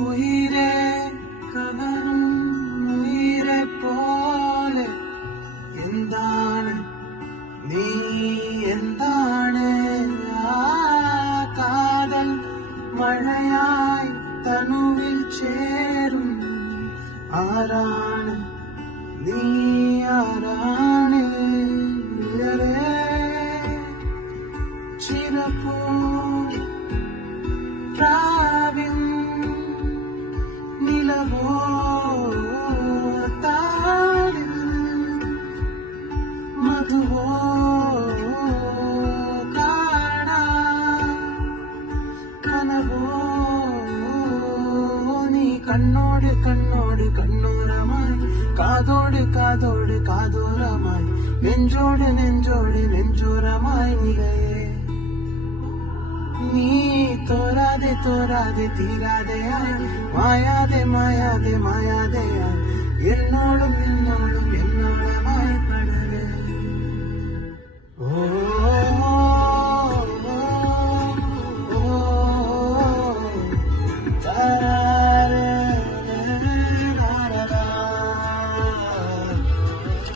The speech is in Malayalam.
ഉയിരേ കവരും ഉയിരെ പോലെ എന്താണ് നീ എന്താണ് ആ കാതൽ മഴയായി തനുവിൽ ചേരും ആരാണ് നീ ആരാണ് ചിലപ്പോ പ്രാവിൻ നിലവോ താരിൽ മധുവോ കാണാ കനവോ നീ കണ്ണോട് കണ്ണോട് കണ്ണോരമായി കാതോട് കാതോട് കാതോരമായി നെഞ്ചോട് നെഞ്ചോട് നെഞ്ചോരമായി നിലയേ നീ തോരാതെ തോരാതെ തീരാതെയായി മായാതെ മായാതെ മായാതെയായി എന്നോട്